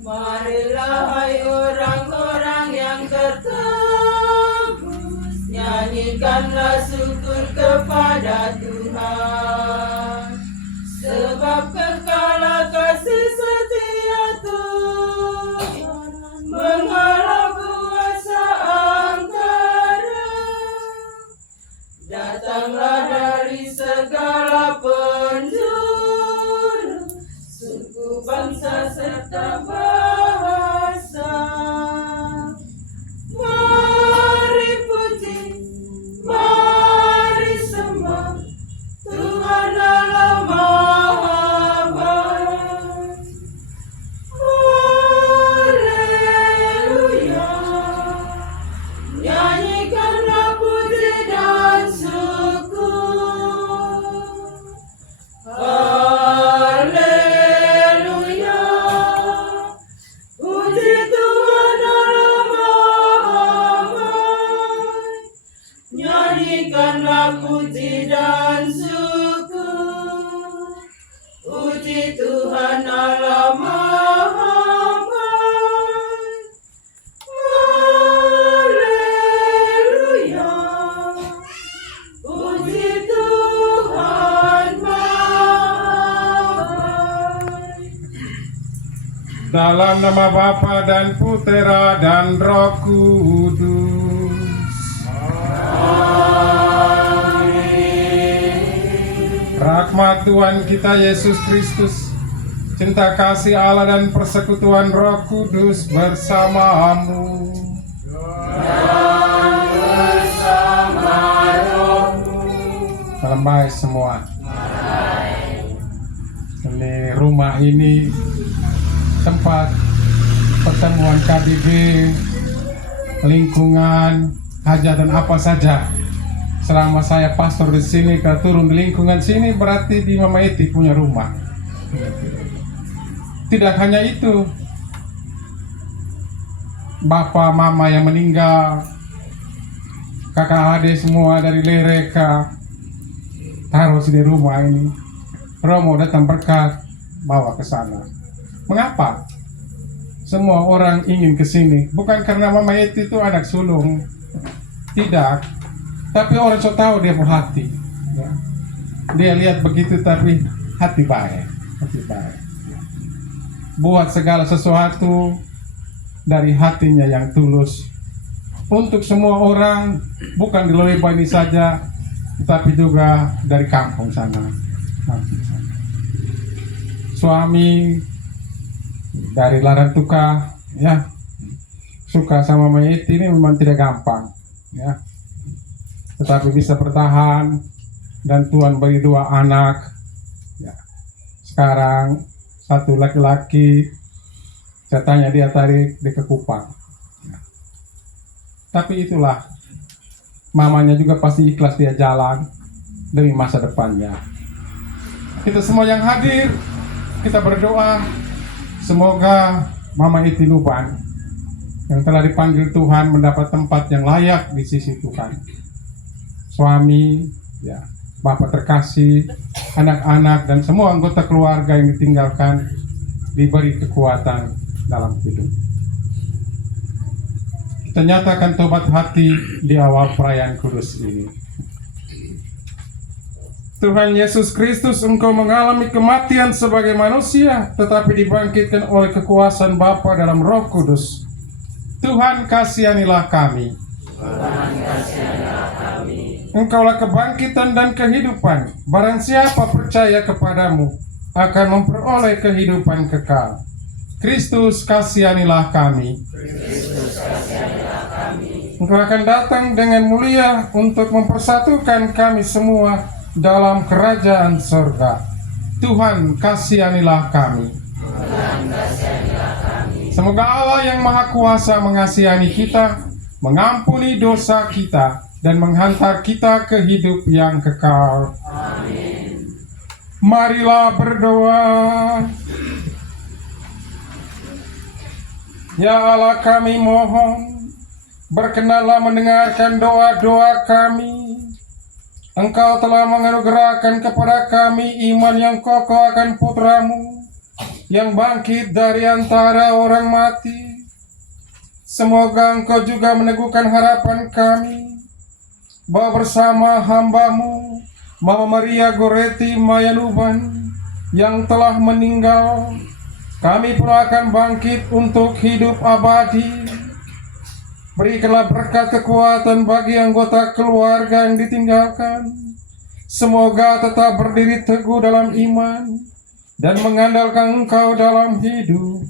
Marilah hai orang-orang yang tertebus, nyanyikanlah syukur kepada Tuhan. Sebab kekal kasih setia Tuhan, menghalau kuasa angkara. Datanglah dari segala penjuru, suku, bangsa, serta bahasa. Mari puji, mari sembah Tuhan Allah Maha Baik. Haleluya. Nyanyikanlah puji dan syukur. Haleluya. Puji Tuhan Allah Maha Baik. Nyanyikanlah puji dan syukur. Puji Tuhan Allah Maha Baik. Haleluya. Puji Tuhan Maha Baik. Dalam nama Bapa dan Putera dan Roh Kudus. Rahmat Tuhan kita Yesus Kristus, cinta kasih Allah dan persekutuan Roh Kudus bersamamu. Salam baik semua. Ini rumah ini tempat pertemuan KBB, lingkungan, hajatan apa saja. Selama saya pastor di sini, kalau turun di lingkungan sini berarti di Mama Eti punya rumah. Tidak hanya itu, bapak mama yang meninggal, kakak adik semua dari Lereka taruh di rumah ini. Romo datang berkat, bawa ke sana. Mengapa? Semua orang ingin ke sini, bukan karena Mama Eti itu anak sulung, tidak. Tapi orang so tahu dia berhati, ya. Dia lihat begitu tapi hati baik, buat segala sesuatu dari hatinya yang tulus untuk semua orang, bukan di Lolebani saja, tapi juga dari kampung sana. Suami dari Larantuka, ya, suka sama Mama Eti ini memang tidak gampang, ya. Tetapi bisa bertahan, dan Tuhan beri 2 anak, ya. Sekarang satu laki-laki, saya tanya dia tarik di Kupang, ya. Tapi itulah, mamanya juga pasti ikhlas dia jalan demi masa depannya. Kita semua yang hadir, kita berdoa semoga Mama Eti Luban yang telah dipanggil Tuhan mendapat tempat yang layak di sisi Tuhan. Suami, ya, bapak terkasih, anak-anak dan semua anggota keluarga yang ditinggalkan diberi kekuatan dalam hidup. Kita nyatakan tobat hati di awal perayaan kudus ini. Tuhan Yesus Kristus, Engkau mengalami kematian sebagai manusia, tetapi dibangkitkan oleh kekuasaan Bapa dalam Roh Kudus. Tuhan, kasihanilah kami. Engkaulah kebangkitan dan kehidupan. Barang siapa percaya kepadamu akan memperoleh kehidupan kekal. Kristus, kasihanilah kami. Engkau akan datang dengan mulia untuk mempersatukan kami semua dalam kerajaan surga. Tuhan, kasihanilah kami. Semoga Allah yang Maha Kuasa mengasihani kita, mengampuni dosa kita, dan menghantar kita ke hidup yang kekal. Amin. Marilah berdoa. Ya Allah, kami mohon, berkenanlah mendengarkan doa-doa kami. Engkau telah menganugerahkan kepada kami iman yang kokoh akan putra-Mu. yang bangkit dari antara orang mati. Semoga Engkau juga meneguhkan harapan kami, bahwa bersama hamba-Mu, Mama Maria Goretti Mayanuban, yang telah meninggal, kami pun akan bangkit untuk hidup abadi. Berikanlah berkat kekuatan bagi anggota keluarga yang ditinggalkan. Semoga tetap berdiri teguh dalam iman dan mengandalkan Engkau dalam hidup.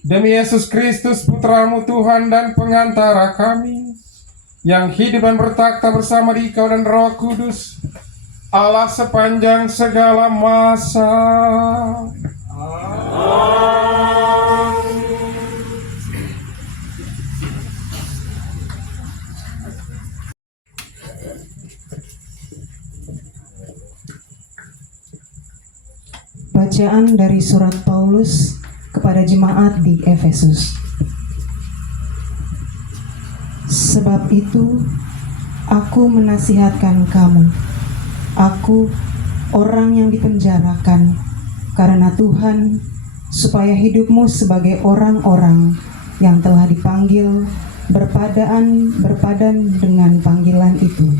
Demi Yesus Kristus, Putra-Mu Tuhan dan pengantara kami, yang hidup dan bertakhta bersama Dikau dan Roh Kudus, Allah sepanjang segala masa. Bacaan dari surat Paulus kepada jemaat di Efesus. Sebab itu, aku menasihatkan kamu, aku orang yang dipenjarakan karena Tuhan, supaya hidupmu sebagai orang-orang yang telah dipanggil berpadan dengan panggilan itu.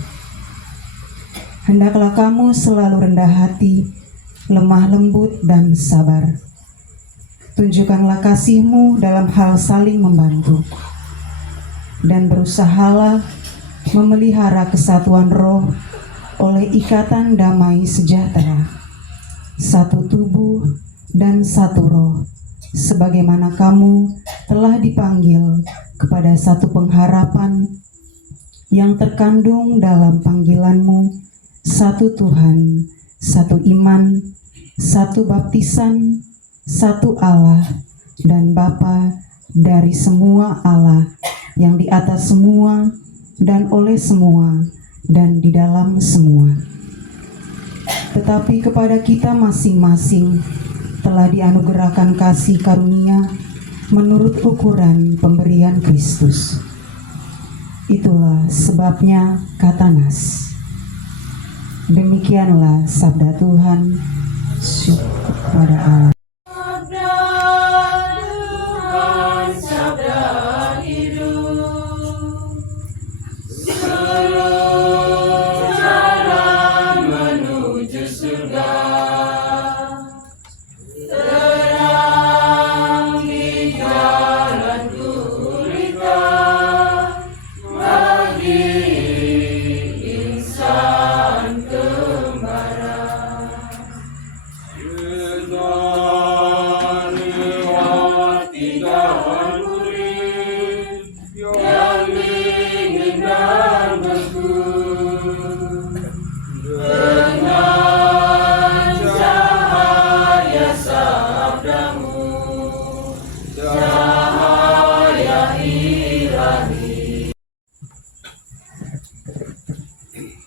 Hendaklah kamu selalu rendah hati, lemah lembut dan sabar. Tunjukkanlah kasih-Mu dalam hal saling membantu, dan berusahalah memelihara kesatuan roh oleh ikatan damai sejahtera, satu tubuh dan satu roh, sebagaimana kamu telah dipanggil kepada satu pengharapan yang terkandung dalam panggilan-Mu, satu Tuhan, satu iman, satu baptisan, satu Allah dan Bapa dari semua Allah, yang di atas semua dan oleh semua dan di dalam semua. Tetapi kepada kita masing-masing telah dianugerahkan kasih karunia menurut ukuran pemberian Kristus. Itulah sebabnya kata Nas. Demikianlah sabda Tuhan. Syukur kepada Allah. Sabda Tuhan, sabda hidup, seluruh jalan menuju surga, terang di jalan gurita, bagi insan kembara.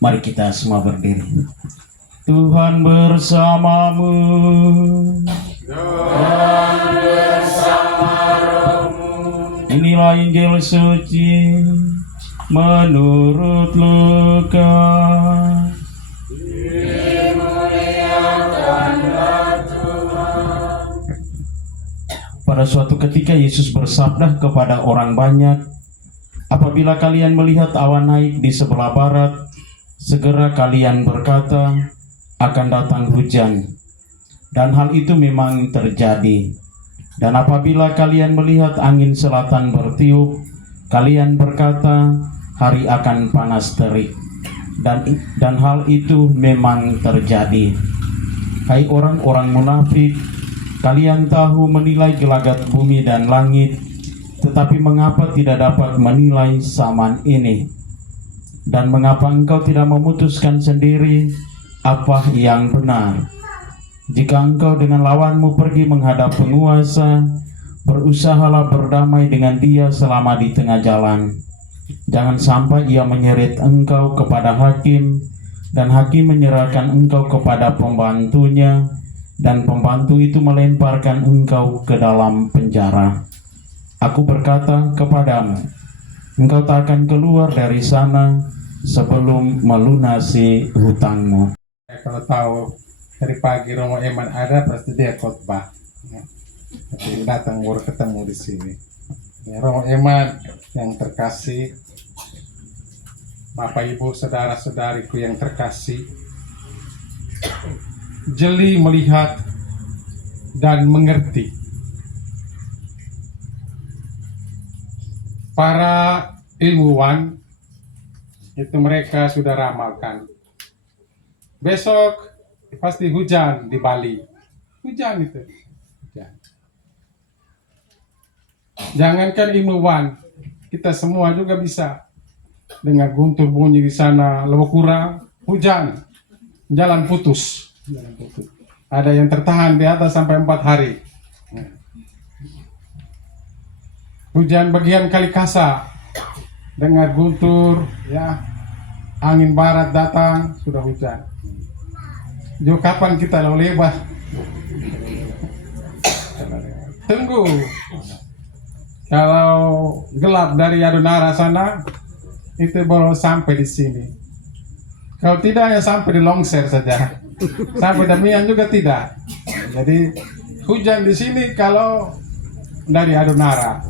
Mari kita semua berdiri. Tuhan bersamamu. Dan bersama rohmu. Inilah Injil suci menurut Lukas. Dimuliakanlah Tuhan. Pada suatu ketika Yesus bersabda kepada orang banyak, "Apabila kalian melihat awan naik di sebelah barat, segera kalian berkata, akan datang hujan." Dan hal itu memang terjadi. Dan apabila kalian melihat angin selatan bertiup, kalian berkata, hari akan panas terik. Dan hal itu memang terjadi. Hai orang-orang munafik, kalian tahu menilai gelagat bumi dan langit, tetapi mengapa tidak dapat menilai zaman ini? Dan mengapa engkau tidak memutuskan sendiri apa yang benar? Jika engkau dengan lawanmu pergi menghadap penguasa, berusahalah berdamai dengan dia selama di tengah jalan. Jangan sampai ia menyeret engkau kepada hakim, dan hakim menyerahkan engkau kepada pembantunya, dan pembantu itu melemparkan engkau ke dalam penjara. Aku berkata kepadamu, engkau tak akan keluar dari sana sebelum melunasi hutangmu. Kalau tahu dari pagi Romo Eman ada, pasti dia khotbah. Ya. Tapi datang baru ketemu di sini. Ya, Romo Eman yang terkasih, Bapak Ibu saudara-saudariku yang terkasih, jeli melihat dan mengerti. Para ilmuwan itu mereka sudah ramalkan. Besok pasti hujan di Bali. Hujan itu. Hujan. Jangankan ilmuwan, kita semua juga bisa dengar guntur bunyi di sana, lebih kurang hujan, jalan putus. Ada yang tertahan di atas sampai 4 hari. Hujan bagian Kalikasa, dengar guntur, ya, angin barat datang, sudah hujan. Jo, kapan kita lalu lebar? Tunggu. Kalau gelap dari Adonara sana, itu baru sampai di sini. Kalau tidak ya sampai di Longser saja. Sampai Damian juga tidak. Jadi hujan di sini kalau dari Adonara.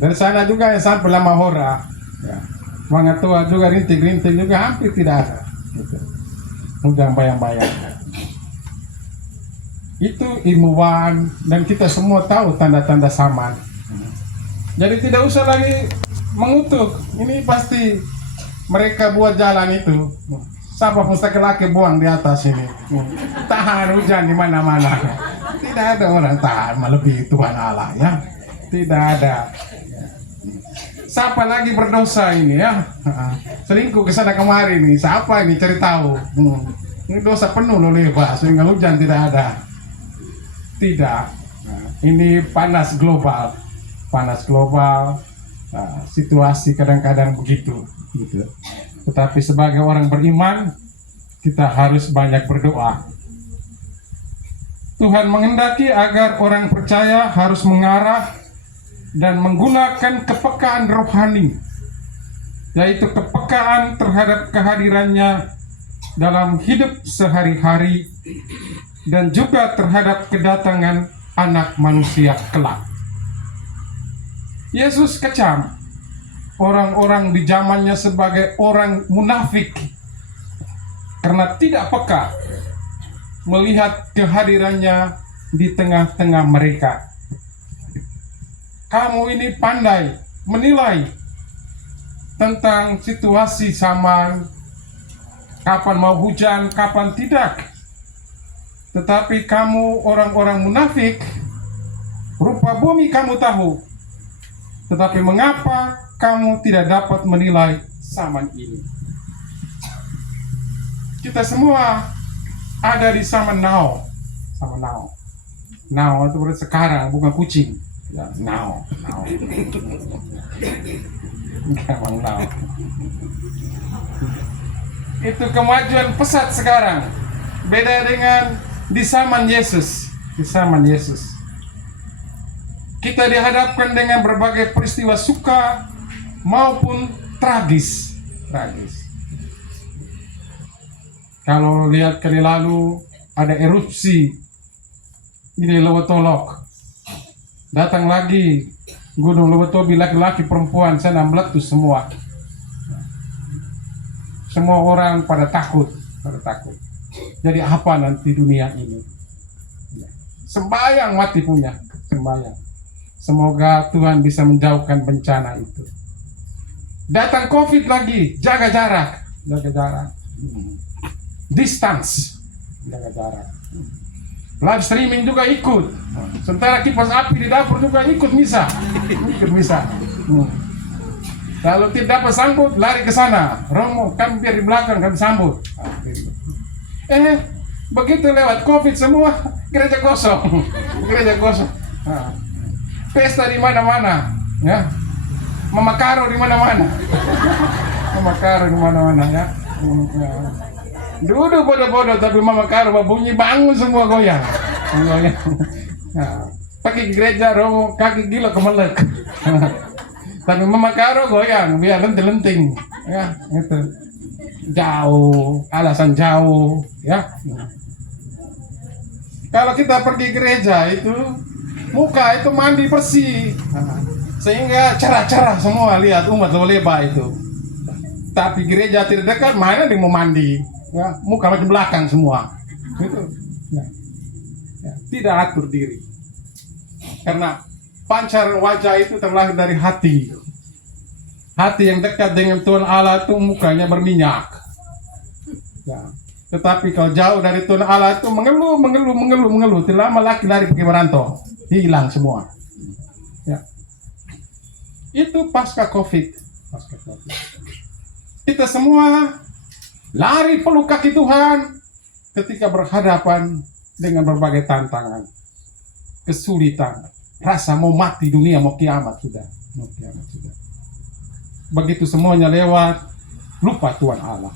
Dari sana juga ya sampai Lamahora. Ya. Mangatua juga rintik-rintik juga hampir tidak ada. Gitu. Hujan bayang-bayang. Itu ilmuwan dan kita semua tahu tanda-tanda zaman. Jadi tidak usah lagi mengutuk. Ini pasti mereka buat jalan itu. Siapa mustahil laki buang di atas ini. Tahan hujan di mana-mana. Tidak ada orang tahan melebihi Tuhan Allah, ya. Tidak ada. Siapa lagi berdosa ini, ya? Selingkuh ke sana kemari nih. Siapa ini cari tahu. Ini dosa penuh loh lebar sehingga hujan tidak ada. Tidak. Ini panas global. Panas global. Situasi kadang-kadang begitu. Gitu. Tetapi sebagai orang beriman, kita harus banyak berdoa. Tuhan menghendaki agar orang percaya harus mengarah dan menggunakan kepekaan rohani, yaitu kepekaan terhadap kehadirannya dalam hidup sehari-hari dan juga terhadap kedatangan anak manusia kelak. Yesus kecam orang-orang di zamannya sebagai orang munafik karena tidak peka melihat kehadirannya di tengah-tengah mereka. Kamu ini pandai menilai tentang situasi zaman, kapan mau hujan, kapan tidak. Tetapi kamu orang-orang munafik, rupa bumi kamu tahu. Tetapi mengapa kamu tidak dapat menilai zaman ini? Kita semua ada di zaman now. Zaman now. Now itu berarti sekarang, bukan kucing. Ya, now. Emang now. Itu kemajuan pesat sekarang. Beda dengan di zaman Yesus. Di zaman Yesus. Kita dihadapkan dengan berbagai peristiwa suka maupun tragis. Kalau lihat kali lalu ada erupsi di Lewotolok. Datang lagi Gunung Lewotobi, laki-laki perempuan sana meletus semua. Semua orang pada takut. Jadi apa nanti dunia ini? Sembahyang mati punya, sembahyang. Semoga Tuhan bisa menjauhkan bencana itu. Datang COVID lagi, jaga jarak. Distance, jaga jarak. Live streaming juga ikut. Sementara kipas api di dapur juga ikut misa. Lalu tidak dapat sambut, lari ke sana. Romo, kami biar di belakang, kami sambut. Begitu lewat COVID semua gereja kosong. Pesta di mana-mana, ya. Mama Karo di mana-mana. Ya. Duduk bodoh-bodoh tapi Mama Karo bunyi bangun semua goyang. Nah, pakai gereja Romo kaki gila kemelek. Tapi Mama Karo goyang biar lenting-lenting, ya itu. Jauh, alasan jauh, ya. Kalau kita pergi gereja itu muka itu mandi bersih, sehingga cerah-cerah semua lihat umat leba itu. Tapi gereja tidak dekat, mana dia mau mandi, ya, muka macam belakang semua. Itu, ya, tidak atur diri. Karena pancaran wajah itu terlahir dari hati. Hati yang dekat dengan Tuhan Allah itu mukanya berminyak. Ya. Tetapi kalau jauh dari Tuhan Allah itu mengeluh. Tidak lama lagi lari pergi merantau, hilang semua. Ya. Itu pasca COVID. Kita semua lari peluk kaki Tuhan ketika berhadapan dengan berbagai tantangan, kesulitan, rasa mau mati dunia, mau kiamat sudah. Begitu semuanya lewat, lupa Tuhan Allah.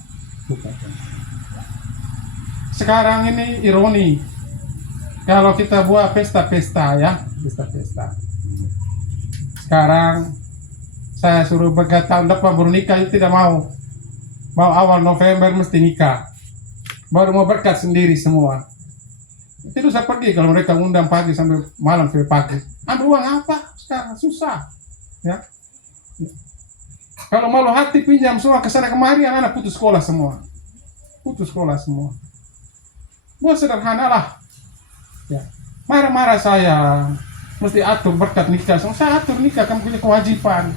Sekarang ini ironi, kalau kita buat pesta-pesta ya, pesta-pesta. Sekarang saya suruh begat tahun depan baru nikah, itu tidak mau. Mau awal November mesti nikah. Baru mau berkat sendiri semua. Itu saya pergi kalau mereka undang pagi sampai malam sampai pagi. Ambil uang apa? Sekarang susah. Ya. Kalau malu hati pinjam semua ke sana kemari, anak-anak putus sekolah semua. Buat sederhana lah. Ya. Marah-marah saya, mesti atur berkat nikah. Saya atur nikah, kamu punya kewajiban.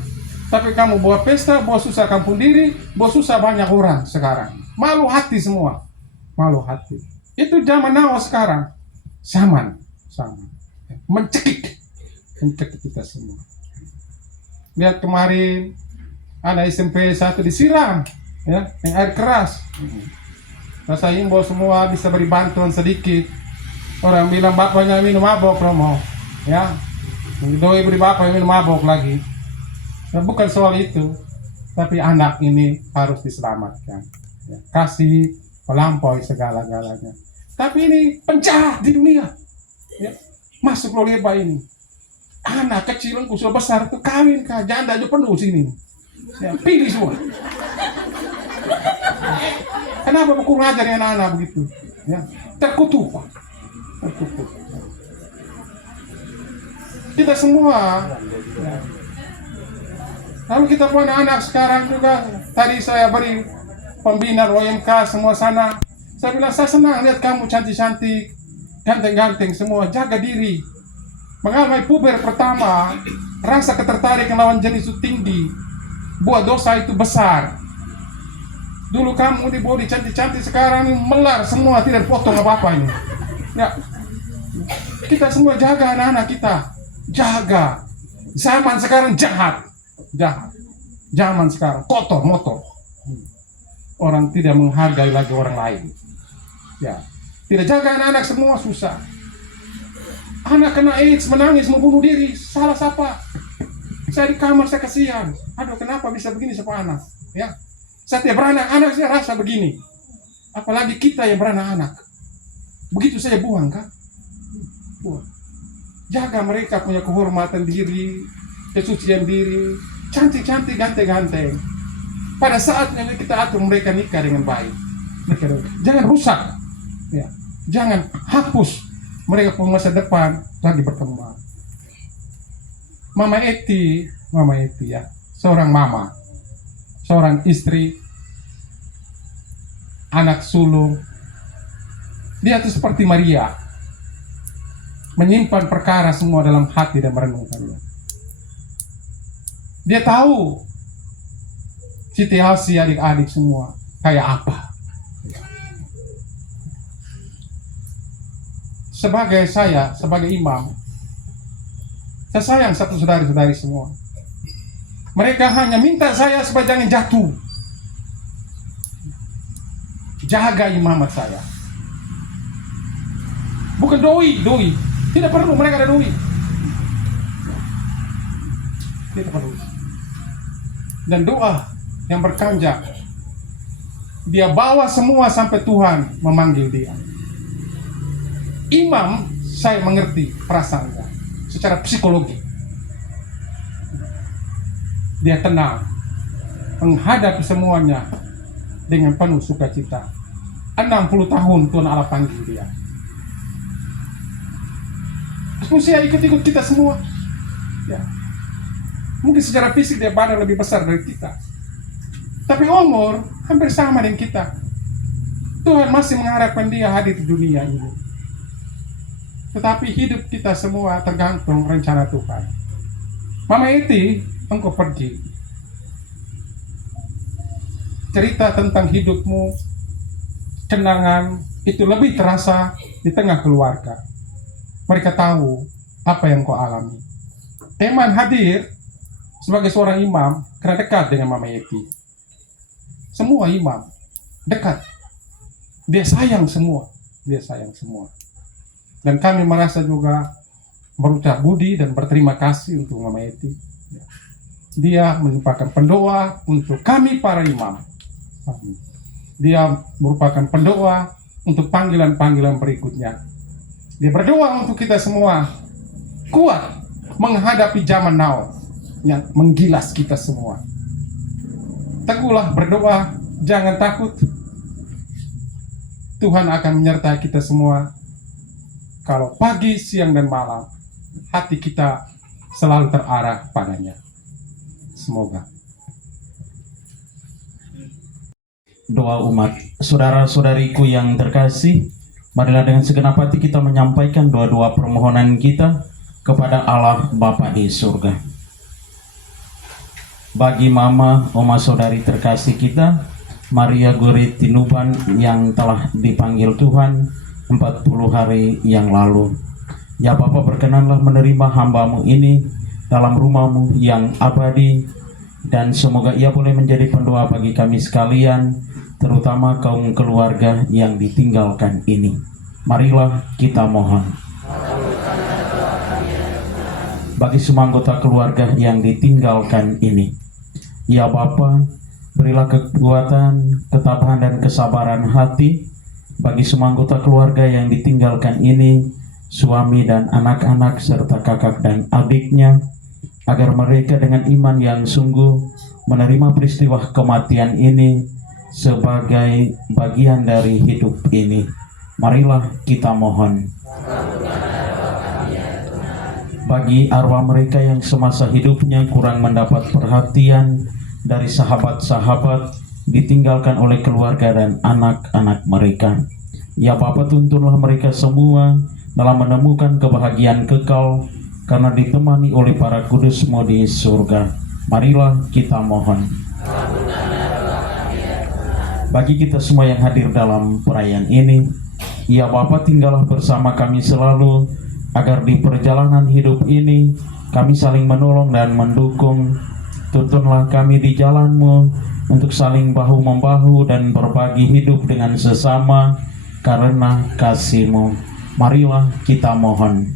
Tapi kamu bawa pesta, bawa susah kampung diri, bawa susah banyak orang sekarang. Malu hati semua. Malu hati. Itu zaman now sekarang. Zaman. Mencekik kita semua. Lihat kemarin anak SMP 1 disiram, ya, yang air keras. Saya himbau semua bisa beri bantuan sedikit. Orang bilang bapaknya minum mabok Romo, ya. Doi beri bapaknya minum mabok lagi. Nah, bukan soal itu, tapi anak ini harus diselamatkan. Ya, kasih melampaui segala-galanya. Tapi ini penjahat di dunia. Ya, masuk lo leba ini. Anak kecil usul besar itu kawin kah, janda aja penuh sini. Ya, pilih semua. Kenapa aku ngajarin anak-anak begitu? Ya, terkutuk. Kita semua. Ya. Lalu kita punya anak sekarang juga. Tadi saya beri pembina OMK semua sana. Saya bilang saya senang lihat kamu cantik-cantik, ganteng-ganteng semua. Jaga diri. Mengalami puber pertama, rasa ketertarikan lawan jenis itu tinggi. Buat dosa itu besar. Dulu kamu dibawa cantik-cantik, sekarang melar semua, tidak potong apa-apa ini. Ya. Kita semua jaga anak-anak kita. Jaga. Zaman sekarang jahat. Zaman sekarang kotor, motor. Orang tidak menghargai lagi orang lain. Ya. Tidak jaga anak-anak semua susah. Anak kena AIDS, menangis, mau bunuh diri. Salah siapa? Saya di kamar, saya kasihan. Aduh, kenapa bisa begini sama anak? Ya. Setiap beranak-anak saya rasa begini. Apalagi kita yang beranak-anak. Begitu saya buang kan? Buang. Jaga mereka punya kehormatan diri, kesucian diri, cantik-cantik, ganteng-ganteng. Pada saatnya kita atur mereka nikah dengan baik. Jangan rusak. Ya. Jangan hapus mereka punya masa depan lagi berkembang. Mama Eti ya, seorang mama, seorang istri, anak sulung. Dia itu seperti Maria, menyimpan perkara semua dalam hati dan merenungkannya. Dia tahu situasi adik-adik semua kayak apa. Sebagai imam, saya sayang satu saudari-saudari semua. Mereka hanya minta saya supaya jangan jatuh. Jaga imamat saya. Bukan doi. Tidak perlu mereka ada doi. Tidak perlu. Dan doa yang berkanjak, dia bawa semua sampai Tuhan memanggil dia. Imam, saya mengerti perasaannya secara psikologi. Dia tenang menghadapi semuanya dengan penuh sukacita. 60 tahun Tuhan Allah panggil dia. Usia ikut-ikut kita semua. Ya. Mungkin secara fisik dia badan lebih besar dari kita, tapi umur hampir sama dengan kita. Tuhan masih mengharapkan dia hadir di dunia ini. Tetapi hidup kita semua tergantung rencana Tuhan. Mama Eti, engkau pergi. Cerita tentang hidupmu, kenangan itu lebih terasa di tengah keluarga. Mereka tahu apa yang kau alami. Teman hadir sebagai seorang imam karena dekat dengan Mama Eti. Semua imam dekat. Dia sayang semua. Dia sayang semua. Dan kami merasa juga berucap budi dan berterima kasih untuk Mama Eti. Dia merupakan pendoa untuk kami para imam. Dia merupakan pendoa untuk panggilan-panggilan berikutnya. Dia berdoa untuk kita semua kuat menghadapi zaman now yang menggilas kita semua. Teguhlah berdoa, jangan takut. Tuhan akan menyertai kita semua. Kalau pagi, siang, dan malam hati kita selalu terarah padanya. Semoga. Doa umat, saudara-saudariku yang terkasih, marilah dengan segenap hati kita menyampaikan doa-doa permohonan kita kepada Allah Bapa di surga. Bagi mama, oma saudari terkasih kita, Maria Gurit Tinuban yang telah dipanggil Tuhan 40 hari yang lalu. Ya Bapa, berkenanlah menerima hambamu ini dalam rumahmu yang abadi, dan semoga ia boleh menjadi pendoa bagi kami sekalian, terutama kaum keluarga yang ditinggalkan ini. Marilah kita mohon. Bagi semua anggota keluarga yang ditinggalkan ini, ya Bapa, berilah kekuatan, ketabahan, dan kesabaran hati bagi semua anggota keluarga yang ditinggalkan ini, suami dan anak-anak serta kakak dan adiknya, agar mereka dengan iman yang sungguh menerima peristiwa kematian ini sebagai bagian dari hidup ini. Marilah kita mohon. Bagi arwah mereka yang semasa hidupnya kurang mendapat perhatian dari sahabat-sahabat, ditinggalkan oleh keluarga dan anak-anak mereka, ya Bapa, tuntunlah mereka semua dalam menemukan kebahagiaan kekal karena ditemani oleh para kudus-Mu di surga. Marilah kita mohon. Bagi kita semua yang hadir dalam perayaan ini, ya Bapa, tinggallah bersama kami selalu, agar di perjalanan hidup ini kami saling menolong dan mendukung. Tuntunlah kami di jalan-Mu untuk saling bahu-membahu dan berbagi hidup dengan sesama karena kasih-Mu. Marilah kita mohon.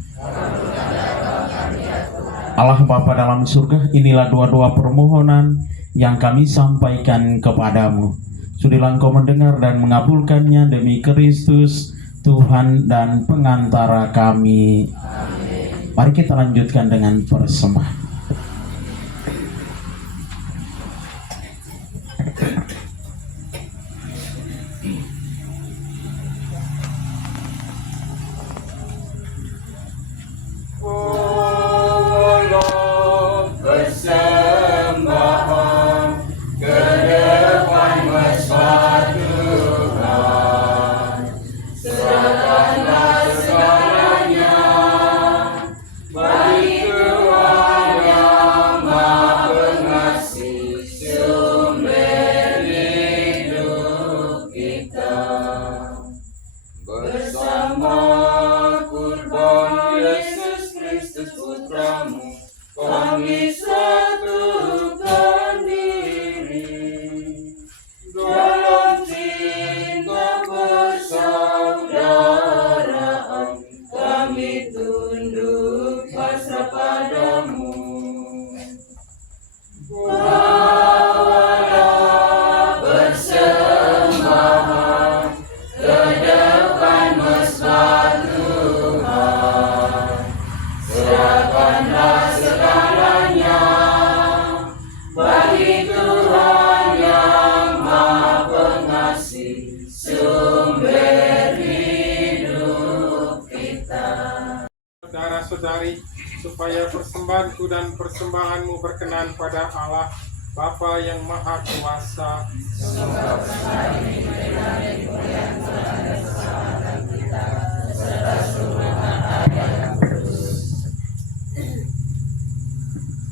Allah Bapa dalam surga, inilah doa-doa permohonan yang kami sampaikan kepadamu. Sudilah Engkau mendengar dan mengabulkannya demi Kristus, Tuhan dan pengantara kami. Amin. Mari kita lanjutkan dengan persembahan. Bagi Tuhan dari, supaya persembahanku dan persembahanmu berkenan pada Allah Bapa yang Maha Kuasa.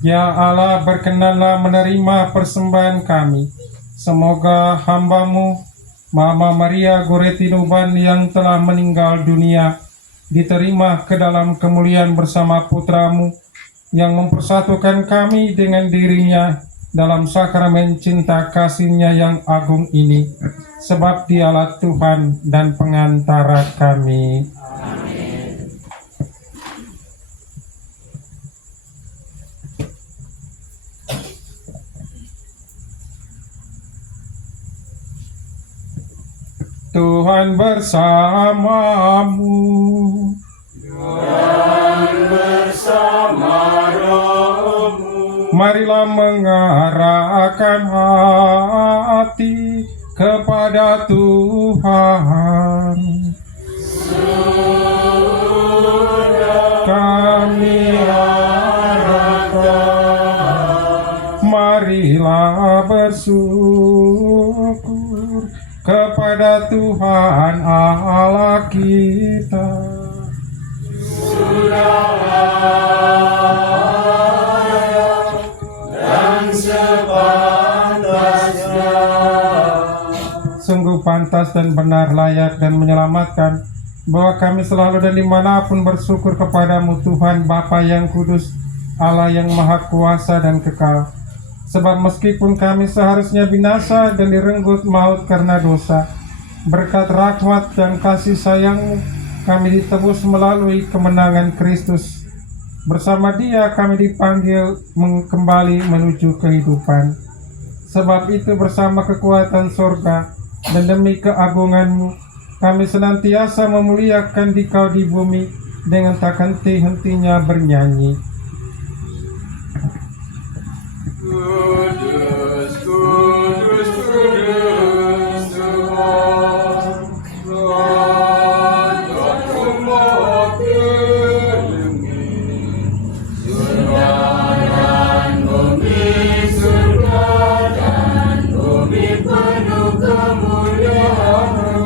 Ya Allah, berkenanlah menerima persembahan kami. Semoga hamba-Mu, Mama Maria Goretti Nuban yang telah meninggal dunia, diterima ke dalam kemuliaan bersama Putra-Mu yang mempersatukan kami dengan dirinya dalam sakramen cinta kasih-Nya yang agung ini. Sebab Dialah Tuhan dan pengantara kami. Tuhan bersamamu. Dan bersama rohmu. Marilah mengarahkan hati kepada Tuhan. Kami harapkan. Marilah bersyukur kepada Tuhan Allah kita. Dan sepantasnya. Sungguh pantas dan benar, layak dan menyelamatkan, bahwa kami selalu dan dimanapun bersyukur kepadamu Tuhan Bapa yang kudus, Allah yang maha kuasa dan kekal. Sebab meskipun kami seharusnya binasa dan direnggut maut karena dosa, berkat rahmat dan kasih sayang-Mu kami ditebus melalui kemenangan Kristus. Bersama Dia kami dipanggil kembali menuju kehidupan. Sebab itu bersama kekuatan surga dan demi keagungan-Mu, kami senantiasa memuliakan Dikau di bumi dengan tak henti-hentinya bernyanyi. Kudus, kudus, kudus, Tuhan, Raja umat terlengit. Surga dan bumi penuh kemuliaan-Mu.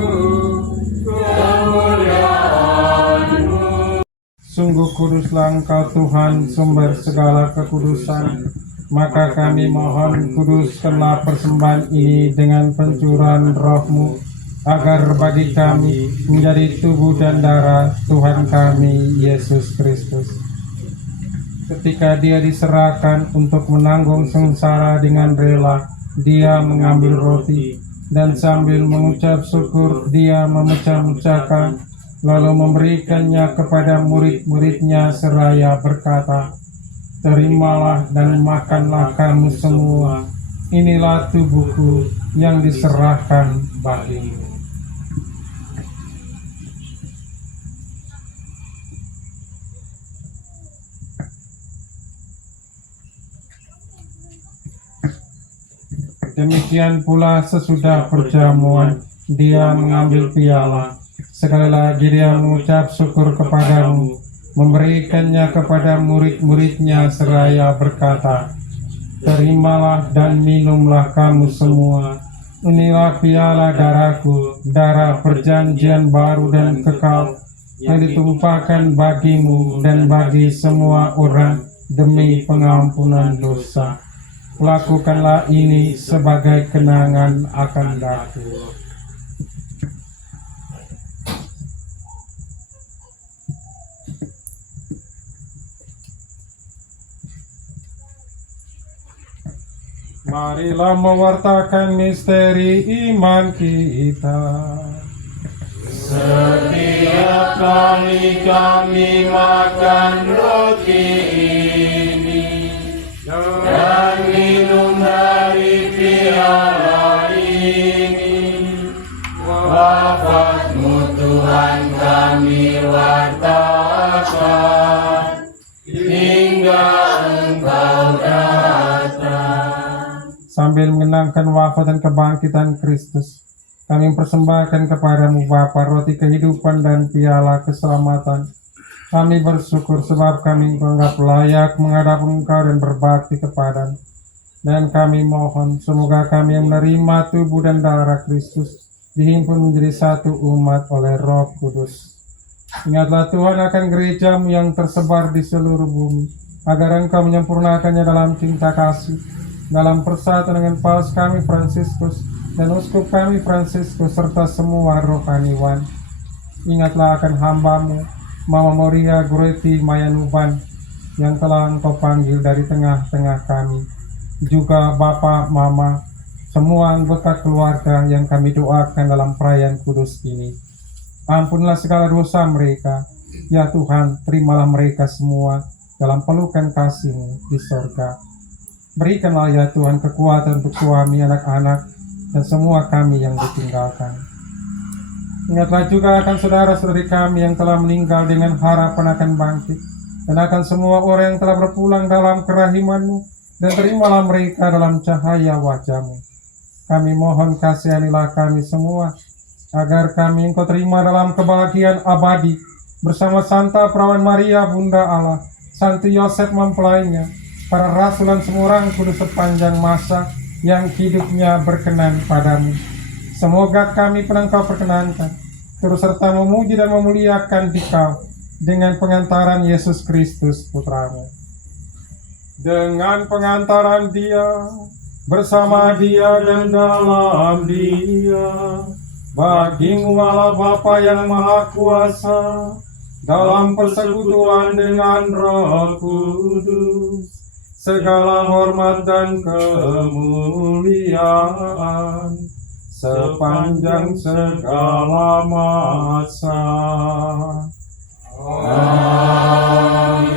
Sungguh kuduslah Engkau Tuhan, sumber segala kekudusan. Maka kami mohon, kuduskanlah persembahan ini dengan pencurahan Roh-Mu, agar bagi kami menjadi tubuh dan darah Tuhan kami Yesus Kristus. Ketika Dia diserahkan untuk menanggung sengsara dengan rela, Dia mengambil roti dan sambil mengucap syukur Dia memecah-mecahkan, lalu memberikannya kepada murid-muridnya seraya berkata, "Terimalah dan makanlah kamu semua, inilah tubuhku yang diserahkan bagimu." Demikian pula sesudah perjamuan, Dia mengambil piala. Sekali lagi Dia mengucap syukur kepadamu, memberikannya kepada murid-muridnya seraya berkata, "Terimalah dan minumlah kamu semua, inilah piala darahku, darah perjanjian baru dan kekal, yang ditumpahkan bagimu dan bagi semua orang demi pengampunan dosa. Lakukanlah ini sebagai kenangan akan daku." Marilah mewartakan misteri iman kita. Setiap kali kami makan roti ini dan minum dari piala ini, wafat-Mu Tuhan kami wartakan hingga Engkau datang. Sambil mengenangkan wafat dan kebangkitan Kristus, kami persembahkan kepadamu Bapa roti kehidupan dan piala keselamatan. Kami bersyukur sebab kami menganggap layak menghadap Engkau dan berbakti kepada-Mu. Dan kami mohon semoga kami yang menerima tubuh dan darah Kristus dihimpun menjadi satu umat oleh Roh Kudus. Ingatlah Tuhan akan gereja-Mu yang tersebar di seluruh bumi, agar Engkau menyempurnakannya dalam cinta kasih, dalam persatuan dengan Paus kami Fransiskus dan Uskup kami Fransiskus serta semua rohaniwan. Ingatlah akan hamba-Mu Mama Maria Goretti Mayanuban yang telah Engkau panggil dari tengah-tengah kami, juga Bapak, Mama, semua anggota keluarga yang kami doakan dalam perayaan kudus ini. Ampunlah segala dosa mereka, ya Tuhan, terimalah mereka semua dalam pelukan kasih-Mu di sorga. Berikanlah ya Tuhan kekuatan untuk suami, anak-anak, dan semua kami yang ditinggalkan. Ingatlah juga akan saudara-saudari kami yang telah meninggal dengan harapan akan bangkit, dan akan semua orang yang telah berpulang dalam kerahiman-Mu, dan terimalah mereka dalam cahaya wajah-Mu. Kami mohon kasihanilah kami semua, agar kami Engkau terima dalam kebahagiaan abadi, bersama Santa Perawan Maria Bunda Allah, Santo Yosef mempelainya, para rasul dan semua orang kudus sepanjang masa yang hidupnya berkenan padamu. Semoga kami pun Engkau perkenankan, terus serta memuji dan memuliakan Dikau dengan pengantaran Yesus Kristus Putra-Mu. Dengan pengantaran Dia, bersama Dia dan dalam Dia, bagi-Mu Allah Bapa yang Maha Kuasa, dalam persekutuan dengan Roh Kudus, segala hormat dan kemuliaan sepanjang segala masa. Amin.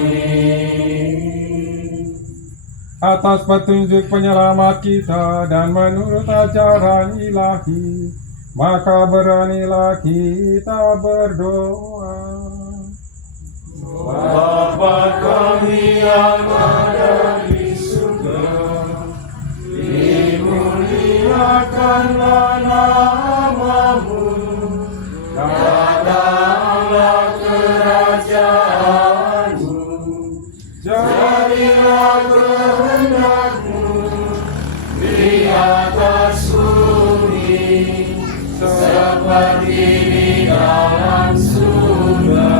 Atas petunjuk penyelamat kita dan menurut ajaran ilahi, maka beranilah kita berdoa. Bapa kami yang ada di surga, dimuliakanlah nama-Mu, datanglah kerajaan-Mu, jadilah kehendak-Mu di atas bumi seperti di dalam surga.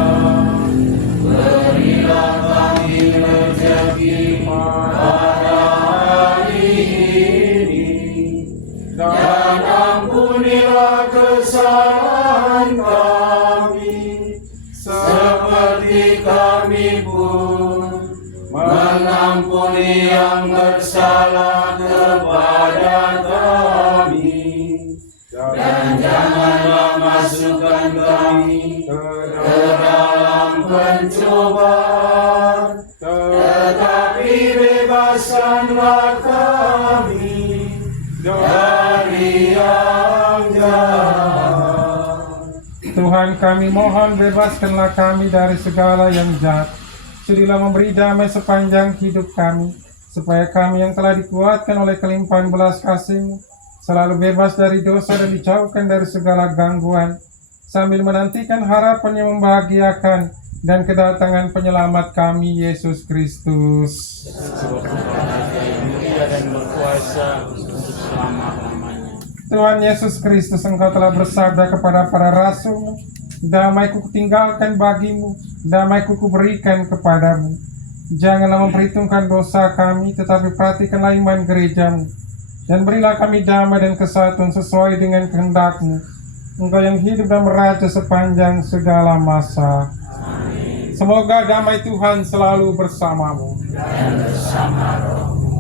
Berilah kami rezeki pada hari ini, dan ampunilah kesalahan kami, seperti kami pun mengampuni yang bersalah kepada kami. Dan janganlah masukkan kami ke dalam pencobaan, tetapi bebaskanlah kami dari yang jahat. Tuhan, kami mohon bebaskanlah kami dari segala yang jahat. Sudilah memberi damai sepanjang hidup kami, supaya kami yang telah dikuatkan oleh kelimpahan belas kasih-Mu selalu bebas dari dosa dan dijauhkan dari segala gangguan, sambil menantikan harapan yang membahagiakan dan kedatangan penyelamat kami, Yesus Kristus. Dan berkuasa untuk selama-lamanya. Tuhan Yesus Kristus, Engkau telah bersabda kepada para rasul-Mu, damai-Ku tinggalkan bagi-Mu, damai-Ku berikan kepadamu. Janganlah memperhitungkan dosa kami, tetapi perhatikanlah iman gereja-Mu. Dan berilah kami damai dan kesatuan sesuai dengan kehendak-Mu, Engkau yang hidup dan meraja sepanjang segala masa. Amin. Semoga damai Tuhan selalu bersama-Mu. Dan bersama roh-Mu.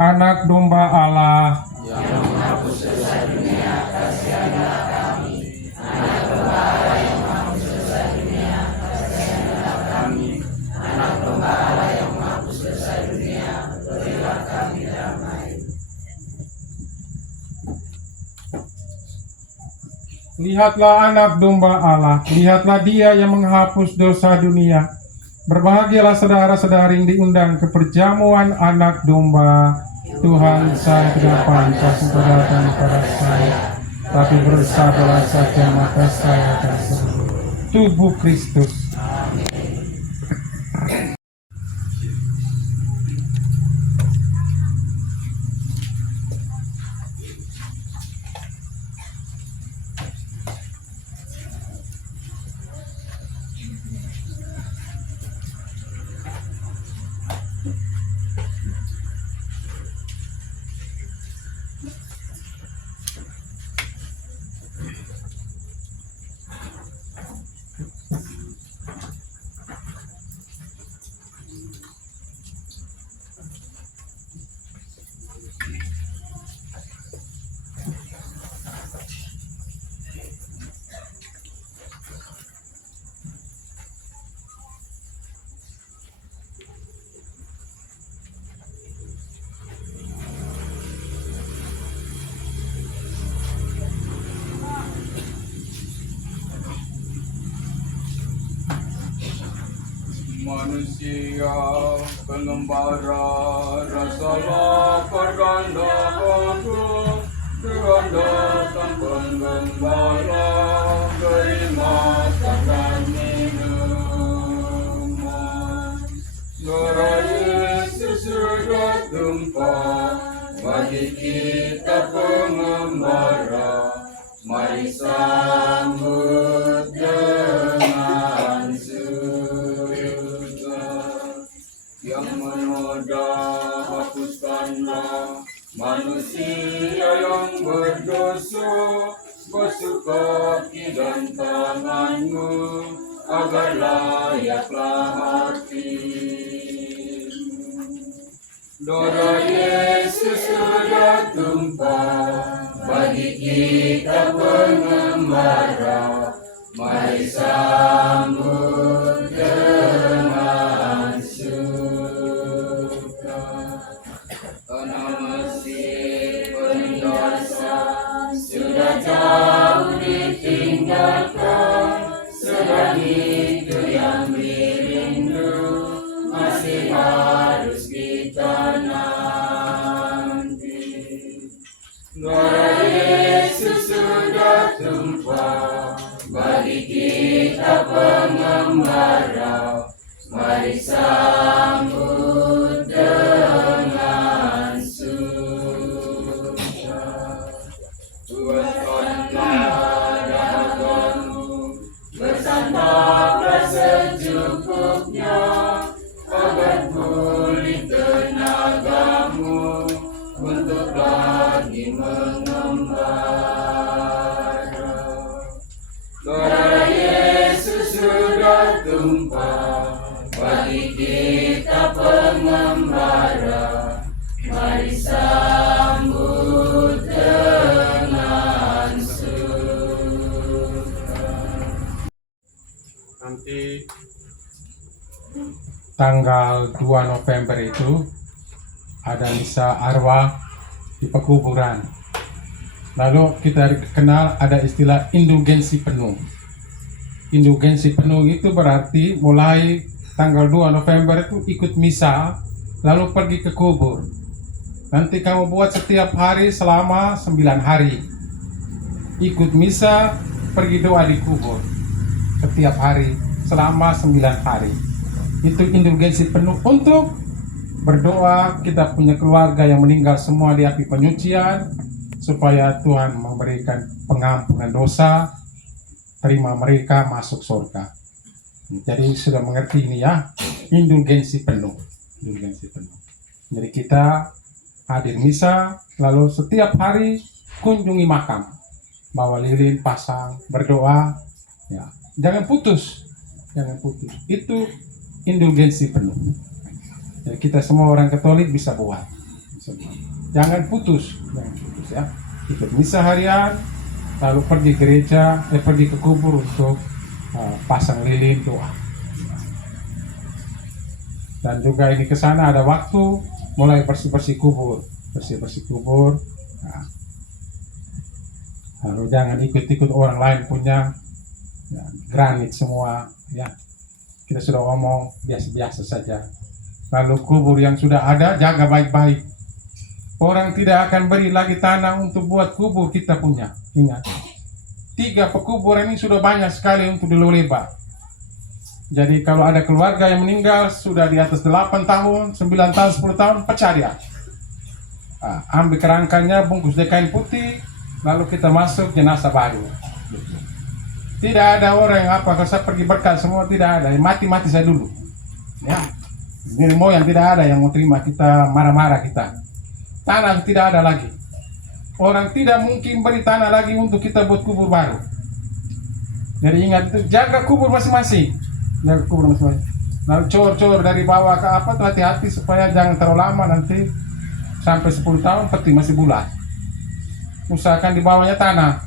Anak domba Allah Yang menghapus dosa dunia, kasihanlah kami. Anak domba Allah yang menghapus dosa dunia, kasihanlah kami. Anak domba Allah yang menghapus dosa dunia, berilah kami damai. Lihatlah anak domba Allah, lihatlah dia yang menghapus dosa dunia. Berbahagialah saudara-saudari yang diundang ke perjamuan anak domba. Tuhan, saya tidak pantas untuk datang kepada saya, tapi bersabdalah saja maka saya akan sembuh. Tubuh Kristus. Manusia pengembara rasa lapar ganda waktu berganda tanpa pengembara beri makan dan minuman. Darah Yesus sudah tumpah bagi kita pengembara, mari sambut dengan yang menoda hapuskanlah manusia yang berdosa, basuh kaki dan tanganmu agar layaklah hatimu. Darah Yesus sudah tumpah bagi kita pengembara, mari sambut dengan karena Mesir penindasan sudah jauh ditinggalkan, sedang itu yang dirindu masih harus kita nanti. Darah Yesus sudah tumpah bagi kita pengembara, mari sambut dengan suka. Buatkanlah dahagamu, bersantaplah secukupnya, agar pulih tenagamu untuk lagi mengembara. Darah Yesus sudah tumpah bagi kita pengembara, mari sambut dengan suka. Nanti tanggal 2 November itu ada misa arwah di pekuburan. Lalu kita kenal ada istilah indulgensi penuh. Indulgensi penuh itu berarti mulai tanggal 2 November itu ikut misa, lalu pergi ke kubur. Nanti kamu buat setiap hari selama 9 hari. Ikut misa, pergi doa di kubur. Setiap hari selama 9 hari. Itu indulgensi penuh untuk berdoa kita punya keluarga yang meninggal semua di api penyucian, supaya Tuhan memberikan pengampunan dosa, terima mereka masuk surga. Jadi sudah mengerti ini ya, indulgensi penuh. Indulgensi penuh. Jadi kita hadir misa, lalu setiap hari kunjungi makam, bawa lilin, pasang, berdoa, ya. Jangan putus, jangan putus. Itu indulgensi penuh. Jadi kita semua orang Katolik bisa buat. Jangan putus ya. Ikut misa harian, lalu pergi gereja, pergi ke kubur untuk pasang lilin doa. Dan juga ini ke sana ada waktu mulai bersih-bersih kubur, bersih-bersih kubur. Nah, Lalu jangan ikut-ikut orang lain punya, ya, granit semua, ya. Kita sudah ngomong biasa-biasa saja. Lalu kubur yang sudah ada jaga baik-baik. Orang tidak akan beri lagi tanah untuk buat kubur kita punya. Ingat, 3 pekuburan ini sudah banyak sekali untuk diloleba. Jadi kalau ada keluarga yang meninggal sudah di atas 8 tahun, 9 tahun, 10 tahun, pecah dia. Ambil kerangkanya, bungkus di kain putih, lalu kita masuk jenazah baru. Tidak ada orang yang apa, kalau saya pergi berkat semua tidak ada, mati-mati saya dulu. Ya, ini moyang tidak ada yang mau terima kita, marah-marah kita. Tanah tidak ada lagi. Orang tidak mungkin beri tanah lagi untuk kita buat kubur baru. Jadi ingat itu, jaga kubur masing-masing. Jaga kubur masing-masing. Lalu cor-cor dari bawah ke apa, hati-hati supaya jangan terlalu lama, nanti sampai 10 tahun peti masih bulat. Usahakan di bawahnya tanah,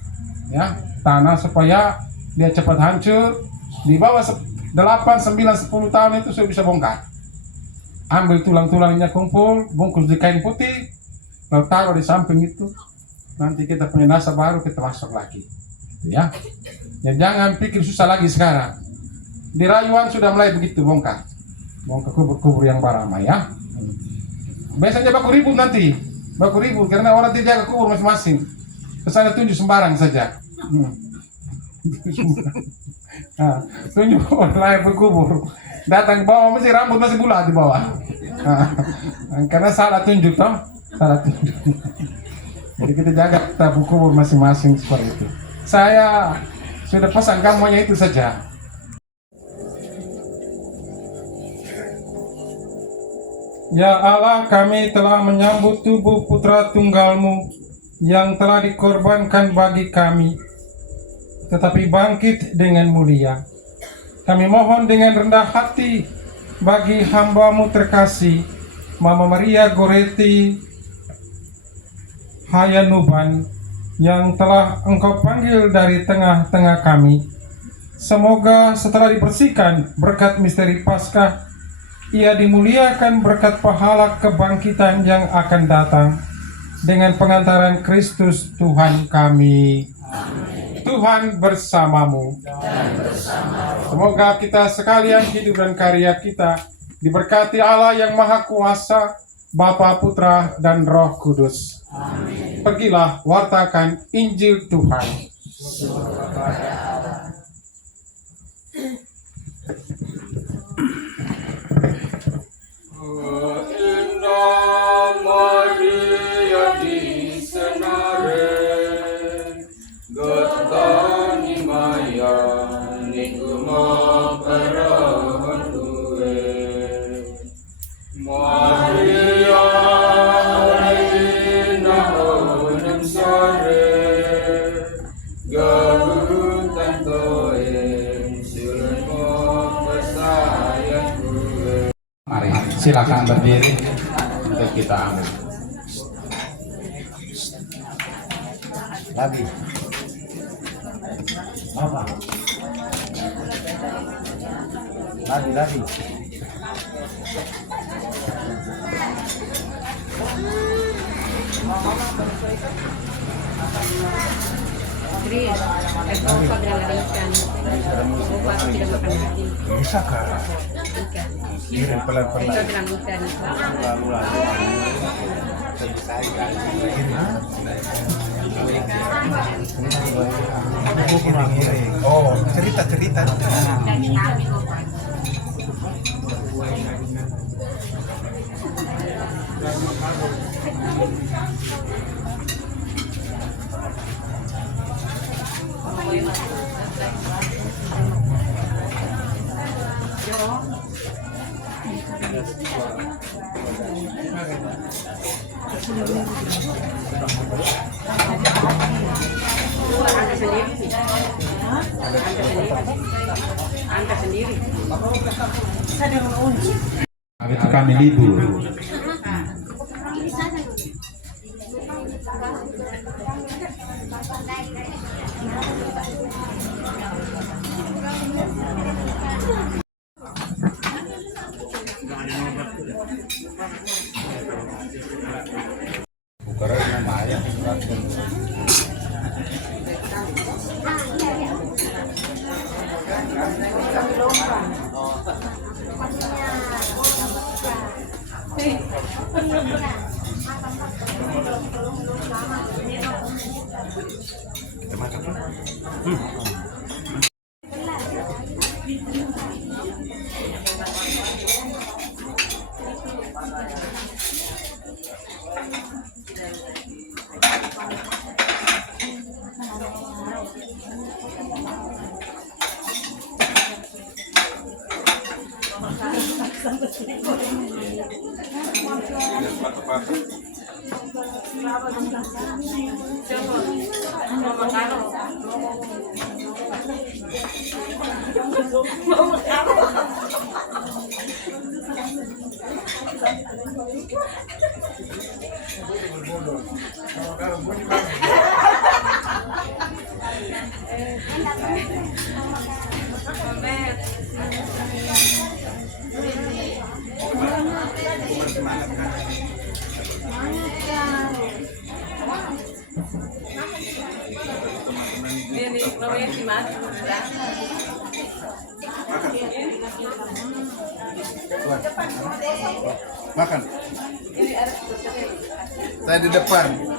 ya, tanah supaya dia cepat hancur. Di bawah 8, 9, 10 tahun itu sudah bisa bongkar. Ambil tulang-tulangnya kumpul, bungkus di kain putih, lalu taruh di samping itu. Nanti kita punya jenazah baru, kita masuk lagi, ya. Ya jangan pikir susah lagi sekarang. Di Rayuan sudah mulai begitu bongkar kubur-kubur yang baramai, ya. Biasanya baku ribut nanti, karena orang tidak jaga kubur masing-masing. Kesana tunjuk sembarang saja. Nah, tunjuk orang lain berkubur, datang ke bawah masih rambut masih bulat di bawah. Karena salah tunjuk toh, salah tunjuk. Jadi kita jaga kita berkubur masing-masing seperti itu. Saya sudah pesan kamu hanya itu saja. Ya Allah, kami telah menyambut tubuh Putra Tunggal-Mu yang telah dikorbankan bagi kami, tetapi bangkit dengan mulia. Kami mohon dengan rendah hati bagi hamba-Mu terkasih, Mama Maria Goretti Hayanuban, yang telah Engkau panggil dari tengah-tengah kami. Semoga setelah dibersihkan berkat misteri Paskah, ia dimuliakan berkat pahala kebangkitan yang akan datang dengan pengantaran Kristus Tuhan kami. Amin. Tuhan bersamamu. Semoga kita sekalian hidup dan karya kita diberkati Allah yang Maha Kuasa, Bapa, Putra, dan Roh Kudus. Amin. Pergilah wartakan Injil Tuhan. Inna Maria di senare, Gotani Maya Nikuma Parahantue, Maria Reina Onam Sare, Gahu Tantoe Sulmo Pasayakue. Mari silakan berdiri untuk kita ambil. Lagi. Apa? Lagi. Chris, ito paglalarikan. Upah tidak makan lagi. Bisa kah? Ikan. Kirim pelan-pelan. Ito bilang ikan. Oh, cerita. Anda sendiri. Hari itu kami libur. Kita makan. Ini namanya si Mas. Makan. Saya di depan.